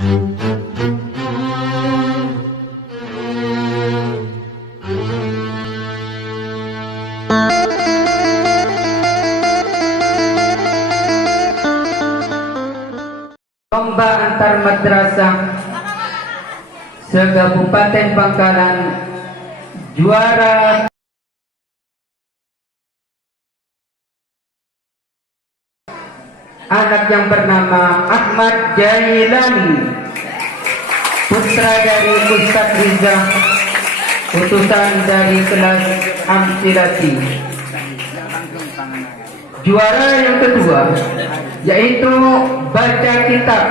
Lomba antar madrasah se-Kabupaten Bangkalan, juara anak yang bernama Ahmad Jailani, putra dari Ustadz Riza, utusan dari kelas Amsilati. Juara yang kedua yaitu baca kitab,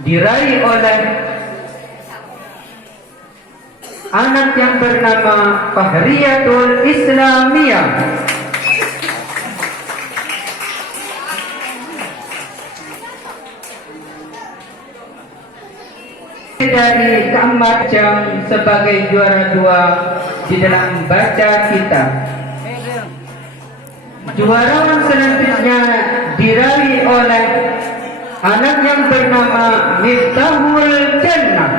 diraih oleh anak yang bernama Fahriyatul Islamiyah. Dari Ahmad Jam sebagai juara dua di dalam baca kitab. Juara selanjutnya diraih oleh anak yang bernama Miftahul Jannah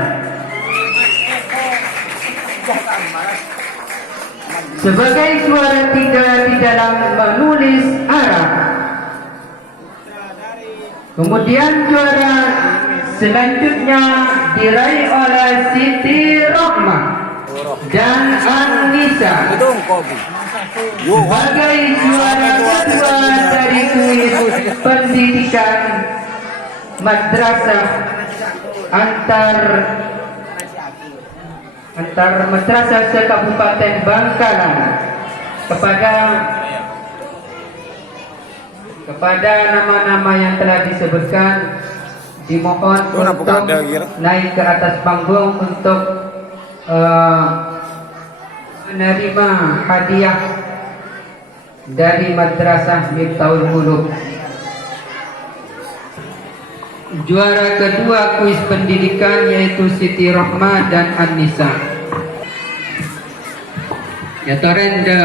sebagai juara tiga di dalam menulis Arab. Kemudian juara selanjutnya diraih oleh Siti Rohmah dan An-Nisa sebagai juara kedua dari kuis pendidikan madrasah antar madrasah se-Kabupaten Bangkalan. Kepada nama-nama yang telah disebutkan dimohon untuk naik ke atas panggung untuk menerima hadiah dari Madrasah Miftahul Muluk. Juara kedua kuis pendidikan yaitu Siti Rohmah dan An-Nisa. Ya toren de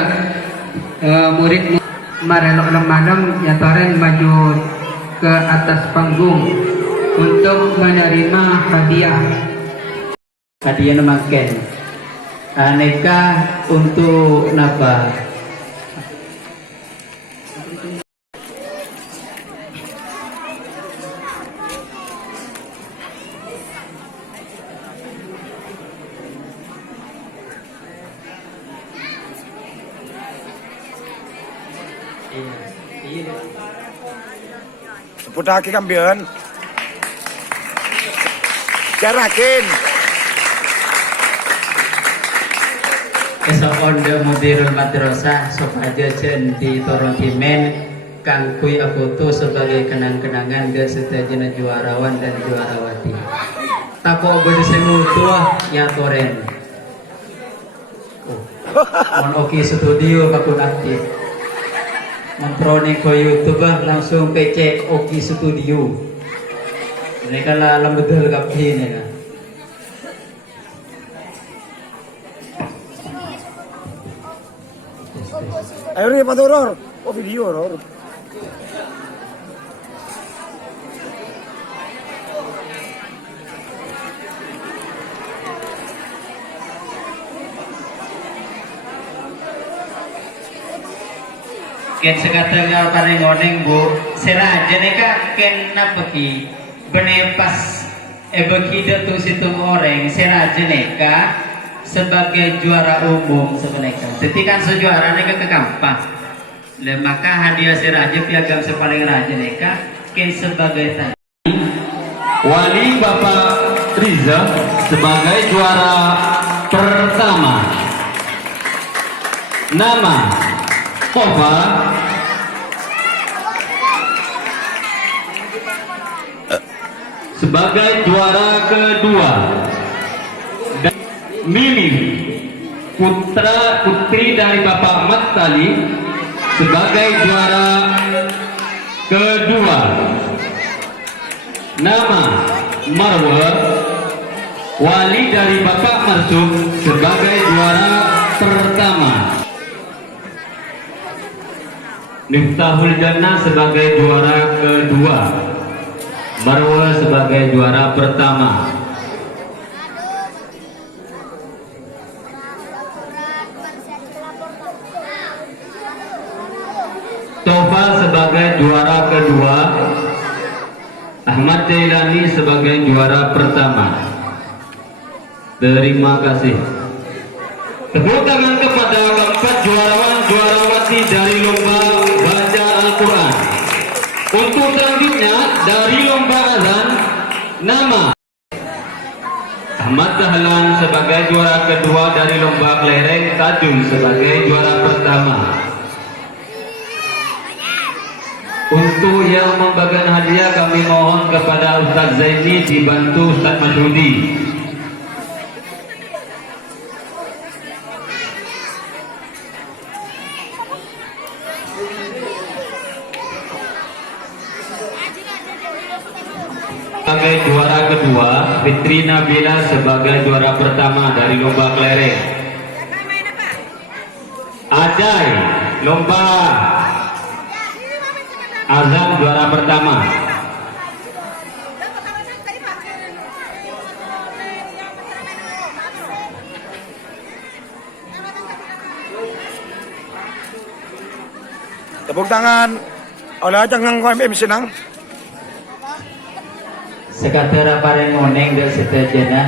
murid marelok malam ya toren maju ke atas panggung untuk menerima hadiah. Hadiah namaken aneka untuk napa? Seputaki kambian jarakin Esok onde mudirul madrasah sopaja jen di Torong Kimen kang kui afoto sebagai kenang-kenangan dan setajana juarawan dan juarawati. Tako berdesemu tua ya toren. On oki studio kakun aktif. Memproni ko YouTube langsung PC Oki Studio. Mereka lah lembedel kapin ya. ayo nih Pak Horor, oh video horor. Ken sekatanya paling ngoneng bu, seraja neka ken napaki bener pas bagi datu situ orang seraja neka sebagai juara umum sebenarnya. Jadi kan sejuara neka ke kampah, maka hadiah seraja piagam sepaling raja neka ken sebagai tadi. Wali Bapak Riza sebagai juara pertama. Nama Koba sebagai juara kedua dan Mimi putri dari Bapak Ahmad Tali sebagai juara kedua. Nama Marwa wali dari Bapak Marsum sebagai juara pertama. Miftahul Jannah sebagai juara kedua. Marwa sebagai juara pertama. Tofa sebagai juara kedua. Ahmad Jailani sebagai juara pertama. Terima kasih. Tepuk tangan kepada keempat juarawati dari lomba baca Al-Quran. Untuk selanjutnya dari lomba azan, nama Ahmad Dahlan sebagai juara kedua dari lomba kelereng, Tajul sebagai juara pertama. Untuk yang membagikan hadiah kami mohon kepada Ustaz Zaini dibantu Ustaz Masyudi. Sebagai juara kedua, Fitri Nabila sebagai juara pertama dari lomba kelereng. Ajay lomba azan juara pertama. Tepuk tangan oleh ajang nang KMM senang. Sekatera pareng ngoneng dan setajana.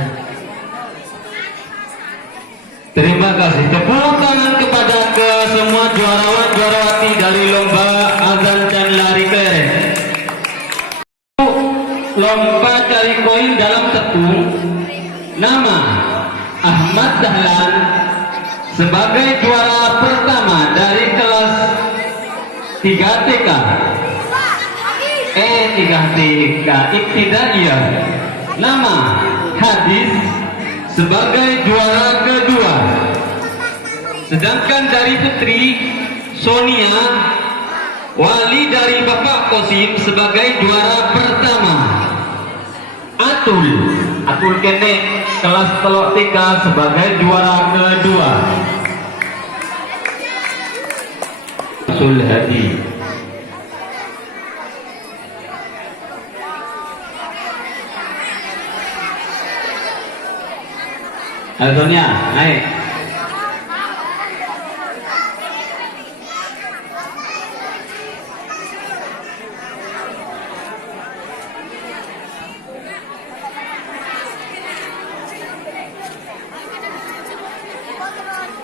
Terima kasih. Tepuk tangan kepada ke semua juarawati dari lomba azan dan lari kelereng. Lomba cari koin dalam tepung. Nama Ahmad Dahlan sebagai juara pertama dari kelas 3 TK. 3 TK Ibtidaiyah. Nama Hadis sebagai juara kedua. Sedangkan dari Putri Sonia Wali dari Bapak Kosim sebagai juara pertama. Atul kene kelas telok TK sebagai juara kedua. Atul Hadi. Aldonia, naik.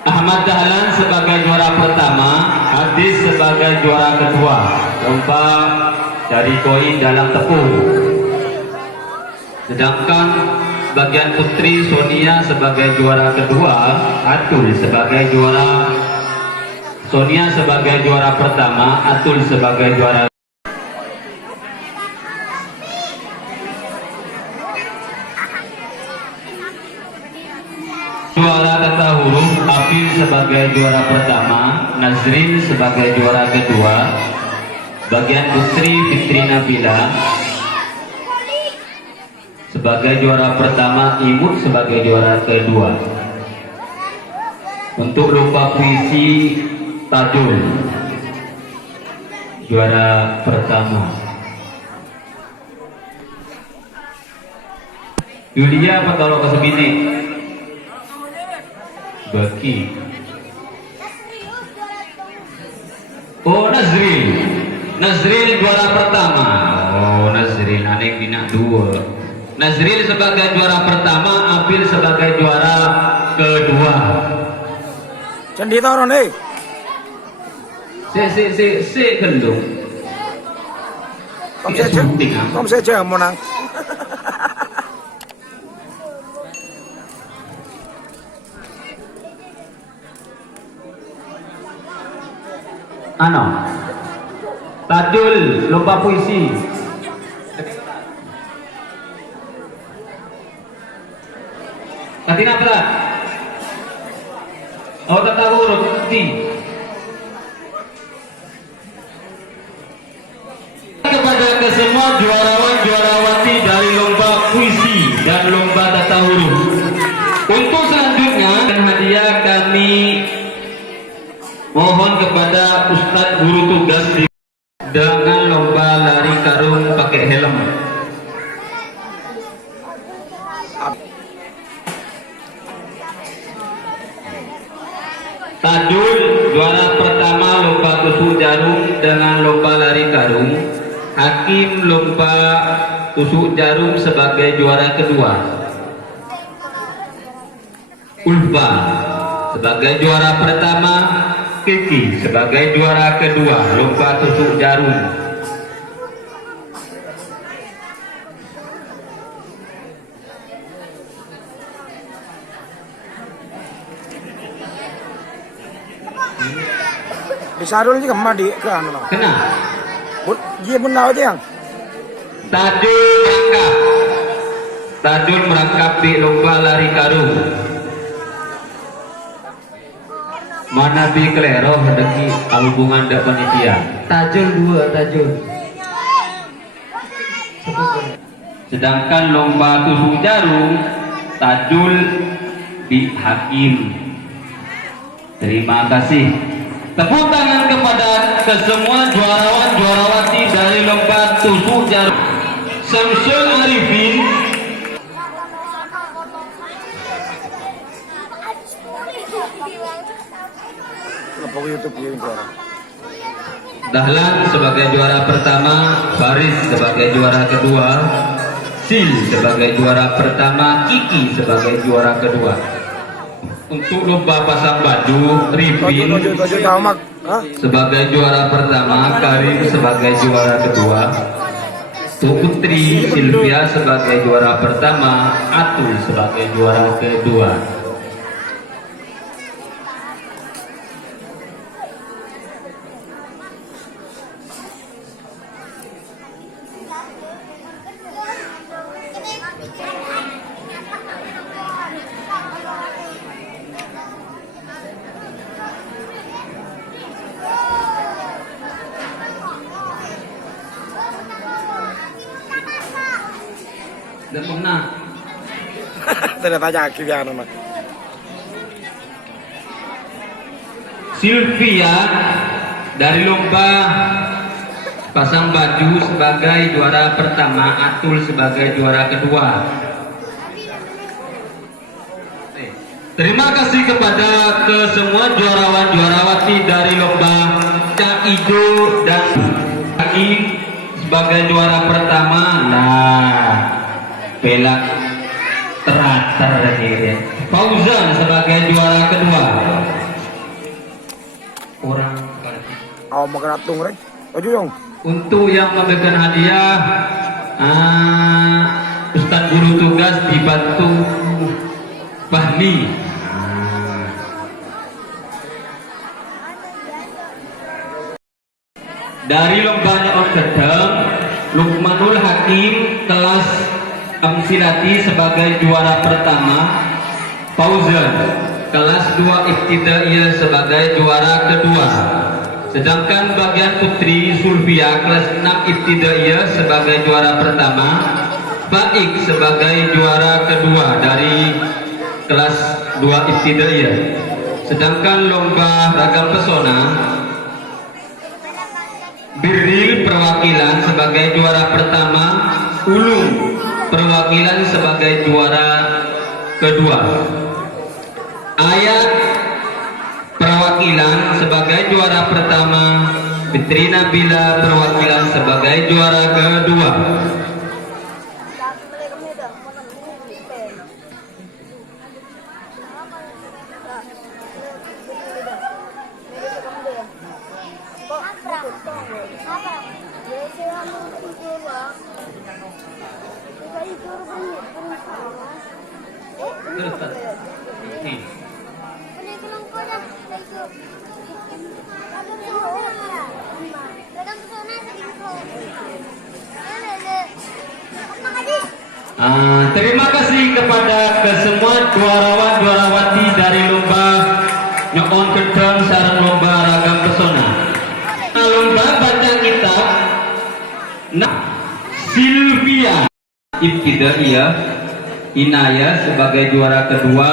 Ahmad Dahlan sebagai juara pertama, Hadis sebagai juara kedua. Lomba cari koin dalam tepung. Sedangkan bagian Putri Sonia sebagai juara kedua, Atul sebagai juara, Sonia sebagai juara pertama, Atul sebagai juara. Juara tata huruf, Afil sebagai juara pertama, Nazrin sebagai juara kedua, bagian Putri Fitri Nabila sebagai juara pertama, Imut sebagai juara kedua. Untuk lomba puisi Tajul juara pertama. Yulia apa kalau ke sebini? Baki. Oh, Nazril juara pertama. Oh, Nazril aneh bina 2. Nazril sebagai juara pertama, Abil sebagai juara kedua. Cendi taron eh. Si gendung. Kom saja menang. Ano? Tajul lomba puisi. Katina apa? Oh, tata huruf T. Kepada ke semua juarawati dari lomba puisi dan lomba tata huruf. Untuk selanjutnya hadiah kami mohon kepada Ustadz guru tugas dengan lomba lari karung pakai helm. Tajul juara pertama lomba tusuk jarum dengan lomba lari karung. Hakim lomba tusuk jarum sebagai juara kedua. Ulfa sebagai juara pertama, Kiki sebagai juara kedua lomba tusuk jarum. Di Sarul juga mah di ke anu. Kena. Dia pun tahu yang. Tajul merangkap di lomba lari karung. Mana bi kelero hedeki hubungan dak panitia. Tajul 2 tajul. Sedangkan lomba tusuk jarum tajul di hakim. Terima kasih. Tepuk tangan kepada kesemua juarawan-juarawati dari lomba tusuk jarum. Samsul Arifin, Lapor YouTube dia juara. Dahlan sebagai juara pertama, Faris sebagai juara kedua, Sil sebagai juara pertama, Kiki sebagai juara kedua. Untuk lomba pasang baju, Rifin Tahu mak. Hah? sebagai juara pertama, Karim sebagai juara kedua, Putri Silvia sebagai juara pertama, Atul sebagai juara kedua. Dan pernah Tidak tanya kira anu mak. Silvia dari lomba pasang baju sebagai juara pertama, Atul sebagai juara kedua. Terima kasih kepada semua juarawan-juarawati dari lomba Cak Ijo dan Kaki sebagai juara pertama. Nah, pelak teratar ini. Fauzan sebagai juara kedua. Orang Aw magaratung rek. Ojo dong. untuk yang memberikan hadiah, Ustadz guru tugas dibantu Fahmi. Dari lombanya On Gedeng, Lukmanul Hakim kelas Amsilati sebagai juara pertama, Fauzan kelas 2 Ibtidaiyah sebagai juara kedua. Sedangkan bagian putri Sulfia kelas 6 Ibtidaiyah sebagai juara pertama, Baik sebagai juara kedua dari kelas 2 Ibtidaiyah. Sedangkan lomba ragam pesona, Birril perwakilan sebagai juara pertama, Ulum perwakilan sebagai juara kedua, Ayat perwakilan sebagai juara pertama, Fitri Nabila perwakilan sebagai juara kedua. Terima kasih kepada kesemua juarawan-juarawati dari lomba Nyon Gedeng sareng lomba ragam pesona. Lomba baca kitab, Silvia Ibtidaiyah Inaya sebagai juara kedua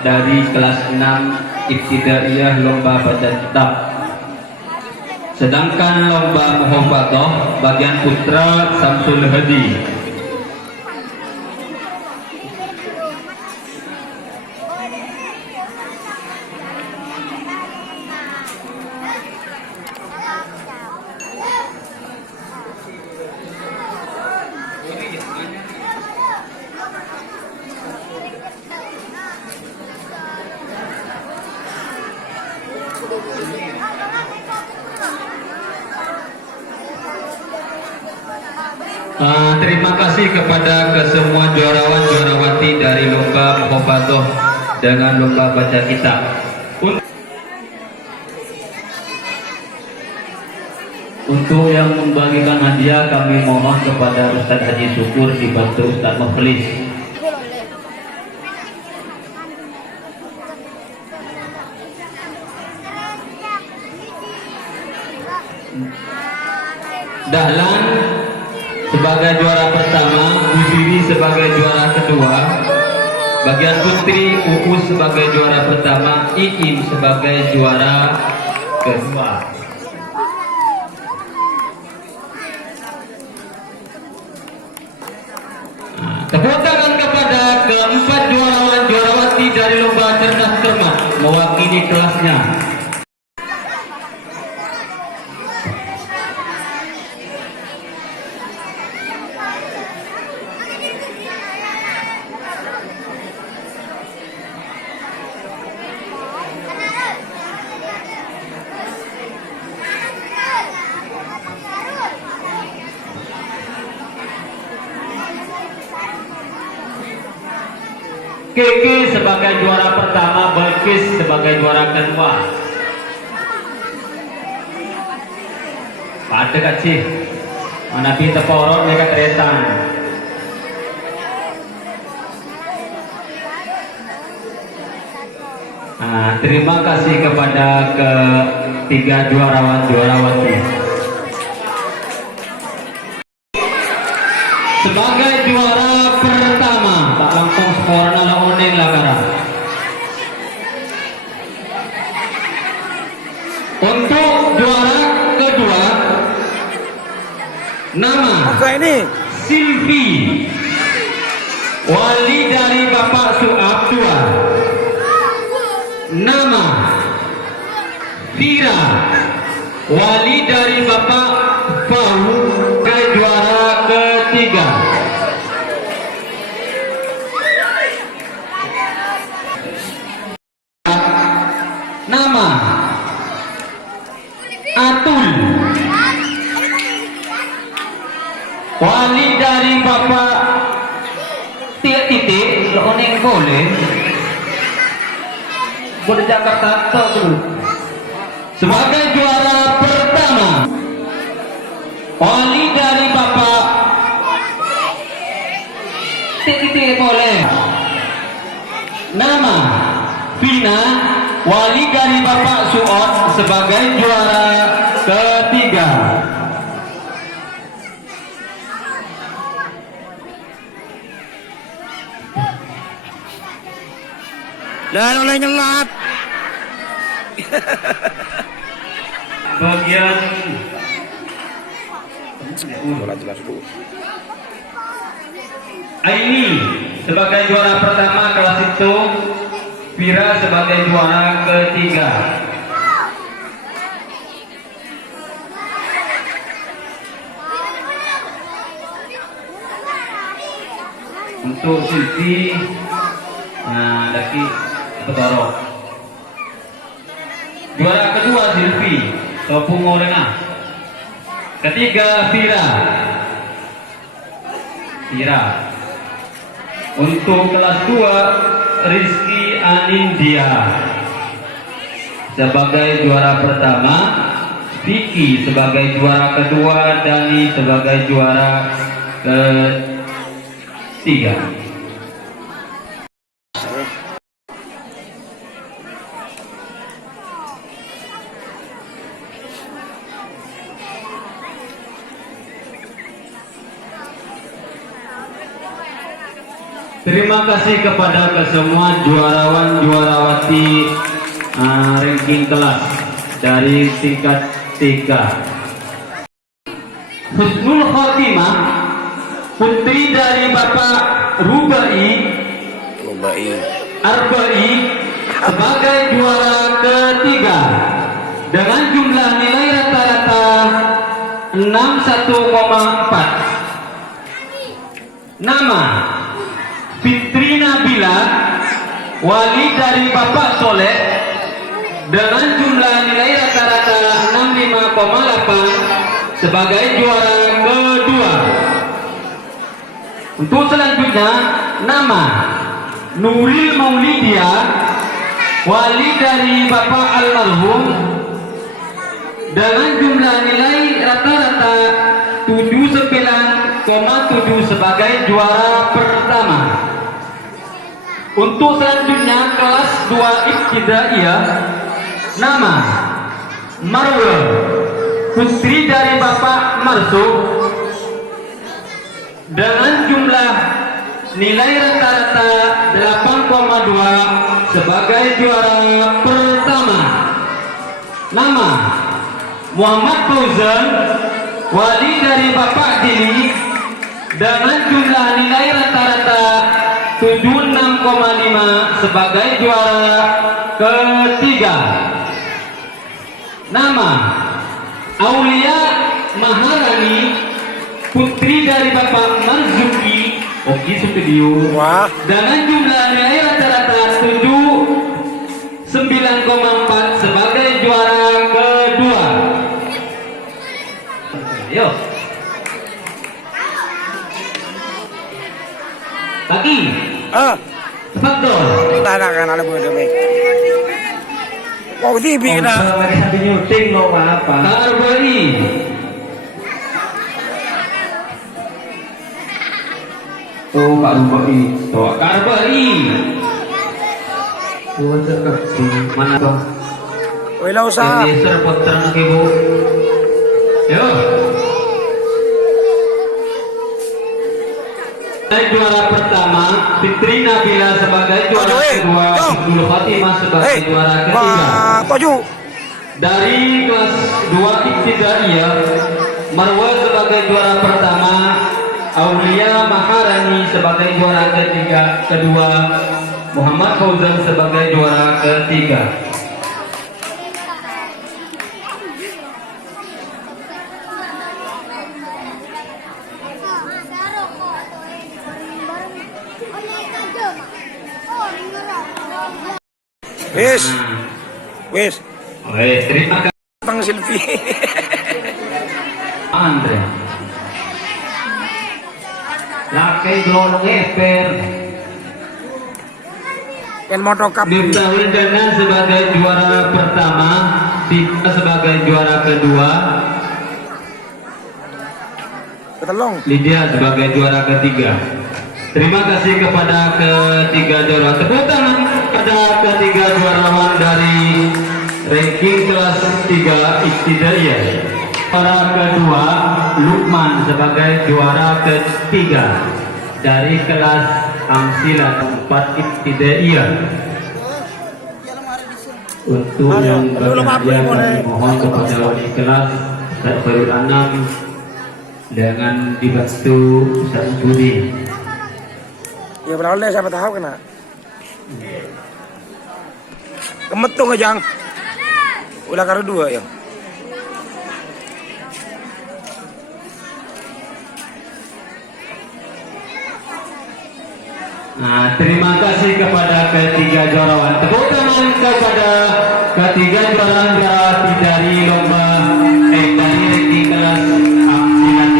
dari kelas 6 Ibtidaiyah lomba baca kitab. Sedangkan lomba muhafadzah bagian putra Samsul Hadi. Terima kasih kepada kesemua juarawan-juarawati dari lomba Muhafazoh dengan lomba baca kitab. Untuk yang membagikan hadiah kami mohon kepada Ustadz Haji Syukur dibantu Ustadz Muflis. Dahlan sebagai juara pertama, Busiri sebagai juara kedua, bagian putri Uus sebagai juara pertama, Iim sebagai juara kedua. Tepuk tangan kepada keempat juarawan-juarawati dari lomba cerdas cermat mewakili kelasnya. Keke sebagai juara pertama, Balkis sebagai juara kedua. Pada kecil, mana kita porot mereka teretan. Terima kasih kepada ketiga juarawan-juarawati. Sebagai juara pertama, tak langsung skor nala oning lagara. Untuk juara kedua, nama Maka ini Silvi, wali dari Bapak Suab II. Nama Fira, wali dari Bapak Pau, ke juara ketiga. Nama Atul, wali dari Bapak titik loning boleh Jakarta dulu. Sebagai juara pertama, wali dari Bapak titik boleh. Nama Vina, wali dari Bapak Suot sebagai juara ketiga. dan oleh nyelat. Bagian Jelas dulu. Aini sebagai juara pertama kelas itu, Vira sebagai juara ketiga. Untuk Silvi, nah lagi Petoro. Juara kedua Silvi, Topung Orena. Ketiga Vira. Untuk kelas 2 Rizky Anindya sebagai juara pertama, Vicky sebagai juara kedua, Dani sebagai juara ketiga. Terima kasih kepada kesemua juarawan-juarawati ranking kelas dari tingkat 3. Husnul Khotimah, putri dari Bapak Rubai Arbai sebagai juara ketiga dengan jumlah nilai rata-rata 61,4. Nama Fitri Nabila, wali dari Bapak Soleh, dengan jumlah nilai rata-rata 65,8 sebagai juara kedua. Untuk selanjutnya, nama Nuril Maulidia, wali dari Bapak almarhum, dengan jumlah nilai rata-rata 79,7 sebagai juara pertama. Untuk selanjutnya kelas 2 Ibtidaiyah, nama Marwel, putri dari Bapak Marsuk, dengan jumlah nilai rata-rata 8,2 sebagai juara pertama. Nama Muhammad Fauzan, wali dari Bapak Dili, dengan jumlah nilai rata-rata 76,5 sebagai juara ketiga. Nama Aulia Maharani, putri dari Bapak Marzuki, Oki Studio, Wah. dengan jumlah nilai rata-rata 79,4 sebagai juara kedua. Yuk. Pagi. Betul. Tanah kan ada boleh demi. Mau TV Oh, na. lagi sambil nyuting lo apa? Karbali. Oh, Pak Rubai. Tuh, Karbali. Tuh, cakep. Mana tuh? Wala usaha. Ini serpot terang ibu. Yo. Juara pertama Fitri Nabila sebagai juara kedua, Ibnu Fatimah sebagai juara ketiga. Toju. Dari kelas 2 Ibtidaiyah, Marwah sebagai juara pertama, Aulia Maharani sebagai juara kedua, Muhammad Fauzan sebagai juara ketiga. Wis. Wis. Oke, terima kasih Tang selfie. Andre. Lakai gelolong eper. Ken moto kap. Diketahui dengan sebagai juara pertama, Tika sebagai juara kedua, Ketolong. Lydia sebagai juara ketiga. Terima kasih kepada ketiga juara. Tepuk tangan kepada ketiga juarawan dari ranking kelas 3 Ibtidaiyah. Juara kedua, Lukman sebagai juara ketiga dari kelas Amsilah 4 Ibtidaiyah. Untuk yang berhadiah kami mohon kepada wali kelas Ustaz Farul Anam dengan dibantu Ustaz Budi. Ya berapa siapa tahu kena. Kemetung aja. Udah karo dua ya. Nah, terima kasih kepada ketiga juarawan. Tepuk tangan kepada ketiga juarawan dari lomba dari ranking kelas Amsilah.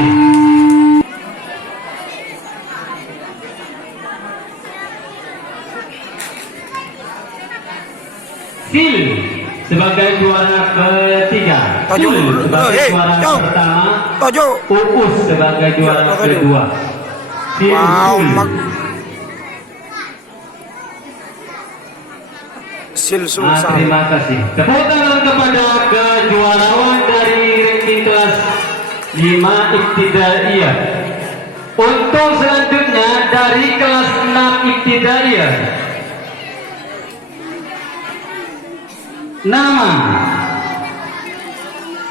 Sil sebagai juara ketiga. Tojo. Sul sebagai Hei, juara Jong. pertama. Tojo. Uus sebagai juara kedua. Sil, Wow, Sul. mak. Sil susah. Terima kasih. Tepuk tangan kepada kejuaraan dari ranking kelas 5 Ibtidaiyah. Untuk selanjutnya dari kelas 6 Ibtidaiyah. Nama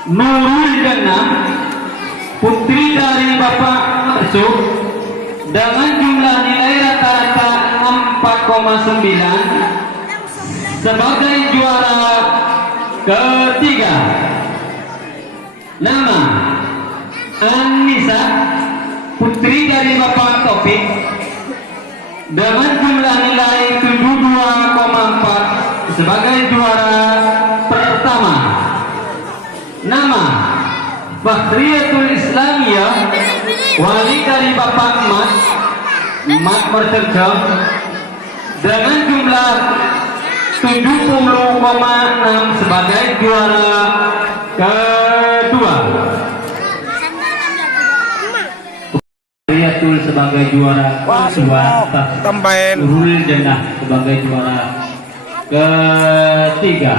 Nurul Jannah, putri dari Bapak Marsuk, dengan jumlah nilai rata-rata 4,9 sebagai juara ketiga. Nama Anissa, putri dari Bapak Taufik, dengan jumlah nilai 72,4 sebagai juara pertama. Nama Fakhriyatul Islamiyah, wali dari Bapak Mat Mercerja, dengan jumlah 70,6 sebagai juara kedua. Fakhriyatul sebagai juara kedua, Tambahin. Nurul Jannah sebagai juara ketiga.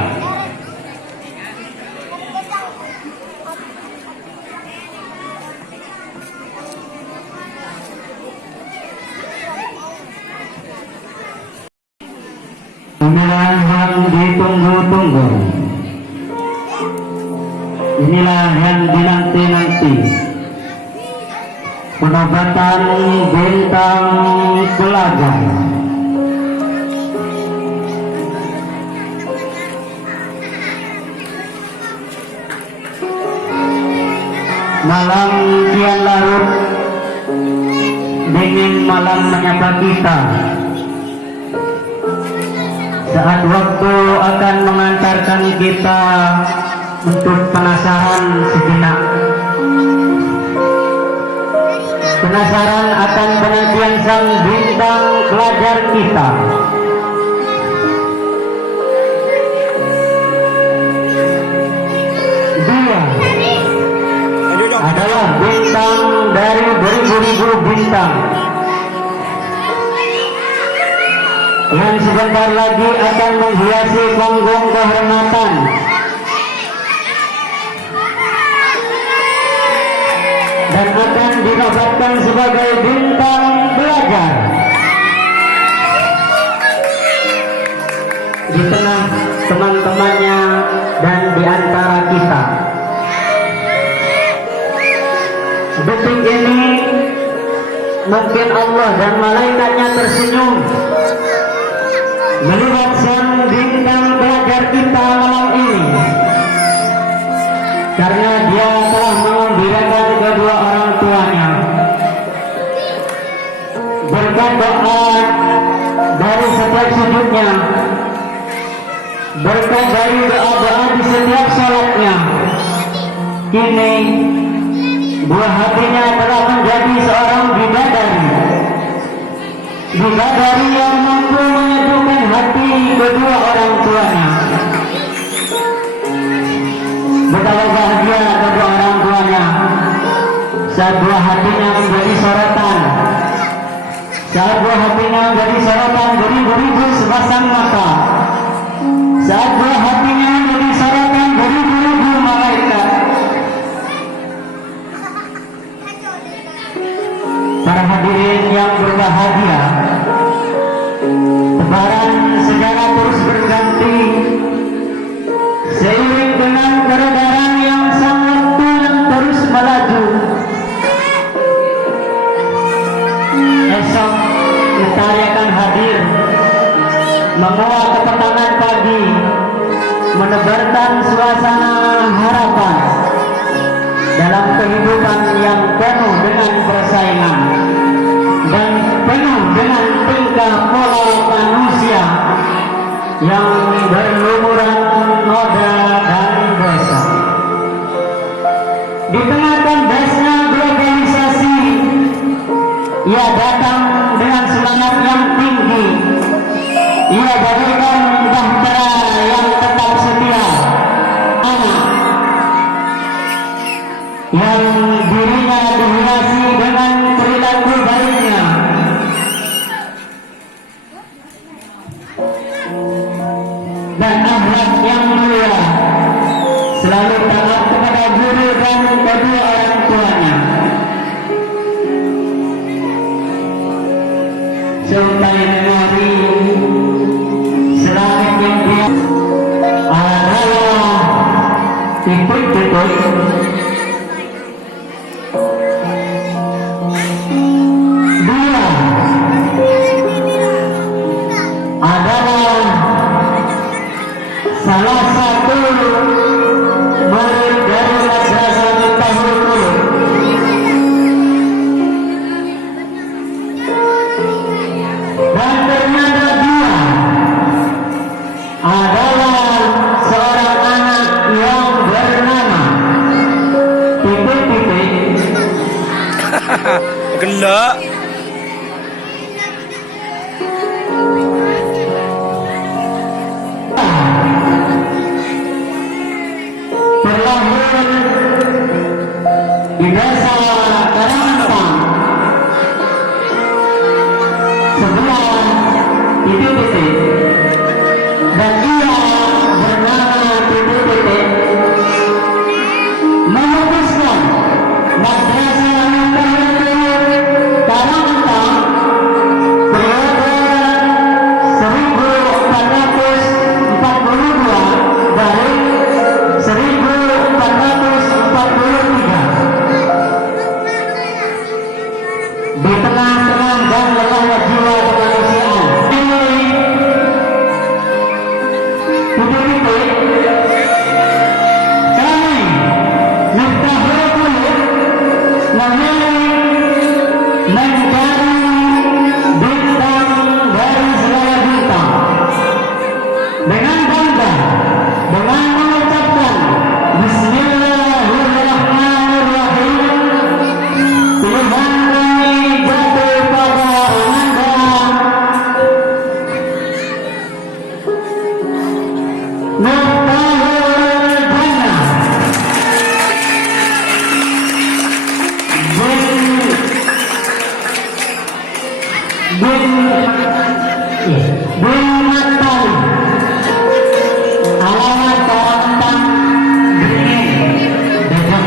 Inilah yang ditunggu-tunggu. Inilah yang dinanti-nanti. Penobatan bintang pelajar. Malam kian larut, dingin malam menyapa kita. Saat waktu akan mengantarkan kita untuk penasaran sejenak. Penasaran akan penantian sang bintang pelajar kita. Dia adalah bintang dari beribu-ribu bintang yang sebentar lagi akan menghiasi panggung kehormatan dan akan dinobatkan sebagai bintang pelajar. Di tengah teman-temannya dan di antara kita, detik ini mungkin Allah dan malaikatnya tersenyum melihat sang bintang pelajar kita malam ini, karena dia telah mengembirakan kedua orang tuanya. Berkat doa dari setiap sujudnya, berkat dari doa-doa di setiap salatnya, kini buah hatinya telah menjadi seorang bidadari. Bidadari yang mampu menyatukan hati kedua orang tuanya. Betapa bahagia kedua orang tuanya saat buah hatinya menjadi sorotan, saat buah hatinya menjadi sorotan beribu-ribu sepasang mata, saat buah hatinya menjadi sorotan beribu-ribu malaikat. Para hadirin yang berbahagia, tebaran sejarah terus berganti seiring dengan peredaran yang sang waktu yang terus melaju. Esok mentari akan hadir membawa kepetangan pagi, menebarkan suasana harapan dalam kehidupan yang penuh dengan persaingan dan penuh dengan tingkah pola manusia yang berlumuran noda dan dosa. Di tengah kandasnya globalisasi, ia datang dengan semangat yang tinggi. Ia bagaikan bahtera yang tetap setia, anak yang dirinya dihiasi dengan perilaku baiknya. Dan akhlak yang mulia, selalu taat kepada guru dan kedua orang tuanya. Sampai memori selangit yang dia adalah ikut-ikut dia adalah salah satu murid dari Madrasah Miftahul Qulub. Gelak. Terlahir di desa Karangantang sebelah titik-titik, dan ia bernama titik-titik memutuskan Madrasah Karangantang periode 1442 dari 1443 di tengah-tengah dan lelahnya jiwa kemanusiaan. Titik-titik kami Miftahul Qulub memilih mencari bintang dari segala bintang dengan bangga, dengan mengucapkan Bismillahirrahmanirrahim. Tuhan kami jatuh pada Ananda Miftahul Jannah bin Matali, alamat Karangantang Beringin, Depok.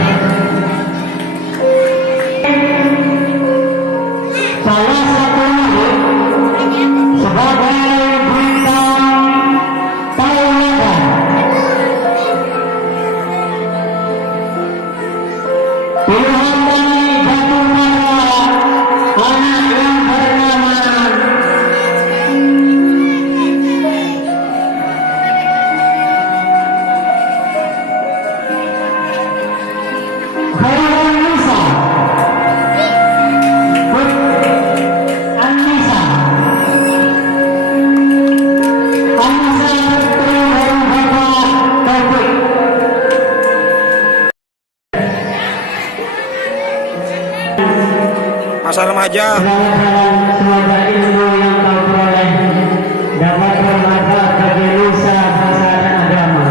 Salah satu murid sebagai bintang tauladan. Tuhan kami jatuh pada anak yang bernama Khairul Nisa, An-Nisa, An-Nisa putri dari Bapak Taufik. Masa remaja. Semoga ilmu yang kau peroleh dapat bermanfaat bagi nusa, bangsa dan agama.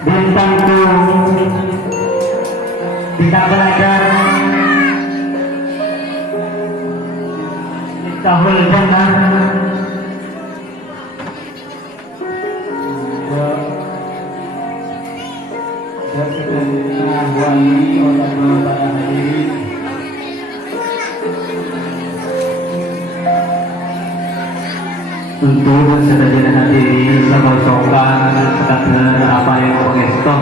Bintangku, bintang pelajar Miftahul Jannah, untuk sebagian hadirin sekosongkan sekadar apa yang pengestoh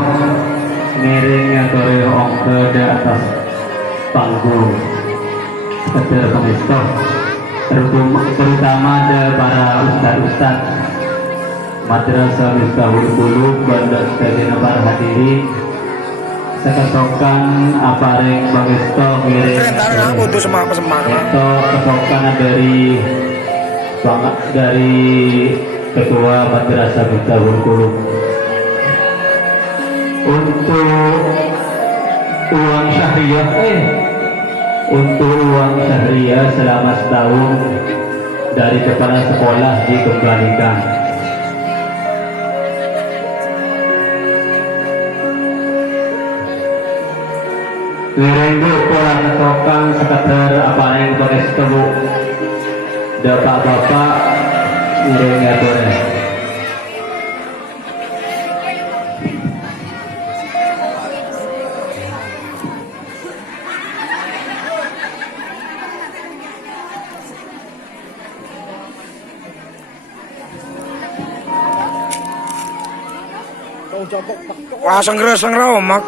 miring atau ongke di atas panggung sekadar pengestoh terutama ada para ustad-ustad Madrasah Miftahul Qulub dan sebagian para hadirin sekosongkan apa yang pengestoh miring Untuk semangat. itu kesokan dari Ketua Madrasah Miftahul Qulub. Untuk uang syahriah selama setahun dari kepala sekolah dikembalikan. Ngerendu kurang tokan sekadar apa yang boleh ketemu bapak-bapak ngerengnya boleh. Wah, senggerah omak.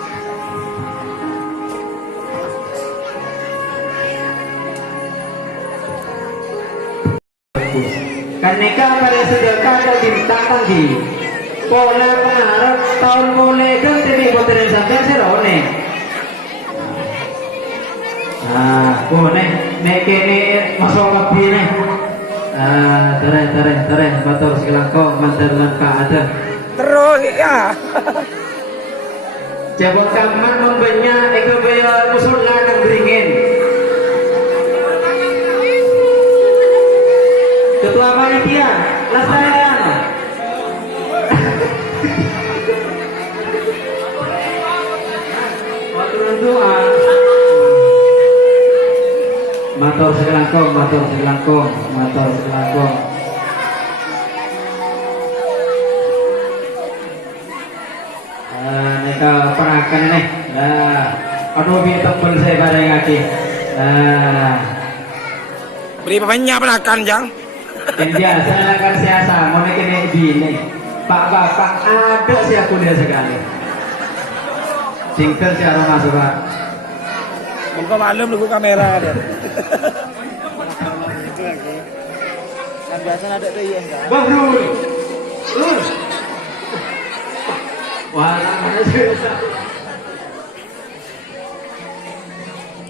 Kaneka pada sedekah ada bintang tinggi pola pengarap tahun mulai kan tadi boterin sampai serone. Ah, boleh. Nek kene masuk lebih nih. Tarik, motor sekelangkong mantar langka ada. Terus ya. Coba kamar membenya ego bayar musulah kang beringin. Ketua panitia, lasayan. Aturan doa. Motor sekelangkong. Neka perakan nih. Aduh biar tebel saya bareng lagi. Beri banyak penakan jang. Yang biasa kan saya sama nih kene bini. Pak bapak ada sih aku dia sekali. Singkel si aroma masuk pak. Muka malam nunggu kamera dia. Kan biasa ada tuh ya. Bang Rul. Wah, mana sih?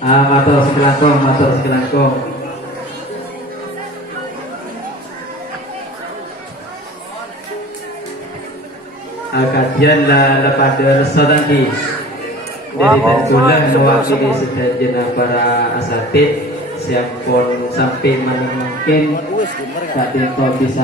Motor sekelangkong. Kajian pada sedangki. Jadi tentulah mewakili sedajian para asatid siapapun sampai mana mungkin tak bisa